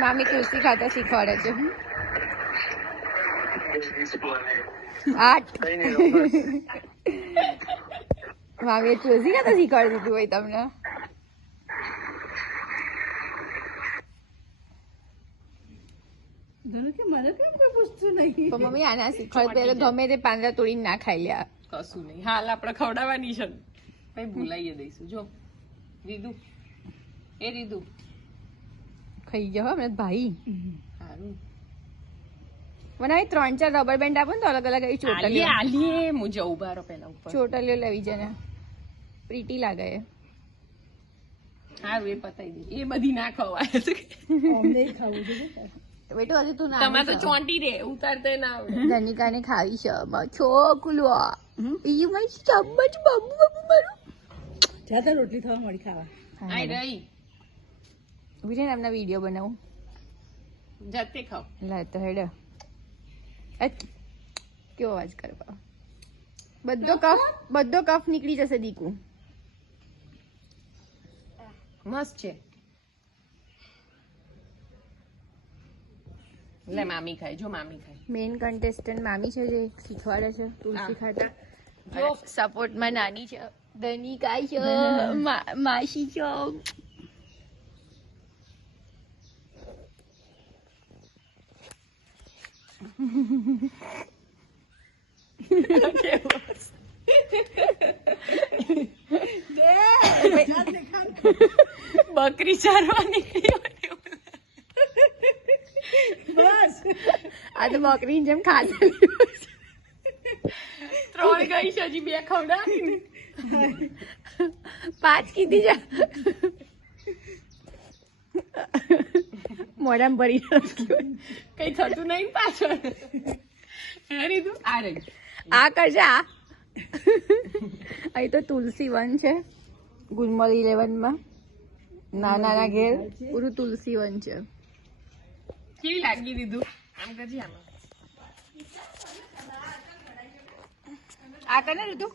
મામી તુલસી ખાતા શીખવાડે છે. 8 મામીએ તુલસી ખાતા શીખવાડી દીધું હોય તમને. મમ્મી આના શીખવાડ પેલા ગમે તે પાંદડા તોડીને ના ખાઈ લ્યા. કશું નહીં, હાલ આપણે ખવડાવવાની છે કઈ ભૂલાઈએ દઈશું. જો રીદુ એ રીદુ ખાઈ જાવ હમણાં ભાઈ. સારું મને 3-4 રબર બેન્ડ આપો ને તો અલગ અલગ ચોટલીઓ. આલીએ મુજે ઉભા રહો પેલા ઉપર. ચોટલીઓ લેવી છે ને પ્રીટી લાગે. સારું એ પતાવી દે. એ બધી ના ખવાય બેટો હજી તું ના તમારે તો ચોંટી રે ઉતારતે ના આવડે. ધનિકાને ખાવી છે છોકલું એ મારી ચમચ બાબુ બાબુ મારું જાતે રોટલી થવા મળી ખાવા. આઈ રહી વિજય એમના વિડીયો બનાવું જાતે ખાવ. લા તો હેડ કેવો અવાજ કરવા. બધો કફ નીકળી જશે દીકુ. મસ્ત છે. લે મામી ખાય. જો મામી ખાય. મેઇન કન્ટેસ્ટન્ટ મામી છે જે શીખવાડે છે તુલસી ખાતા. જો સપોર્ટમાં નાની છે, ધનિકા છે, માસી છે. બકરી ચારવા નીકળી. આ તો બકરીની જેમ ખાતા 3 ગઈ છે, હજી 2 ખવડાવી ને 5 કીધી છે. મોઢામાં ભરી કઈ થતું નહીં પાછળ. રીધું આ રહી. આ કરશે આ. અહીં તો તુલસી વન છે ગુલમર 11 માં. નાના ઘેર પૂરું તુલસી વન છે. કેવી લાગી દીધું આમ કરજી. આમાં આ કને દીધું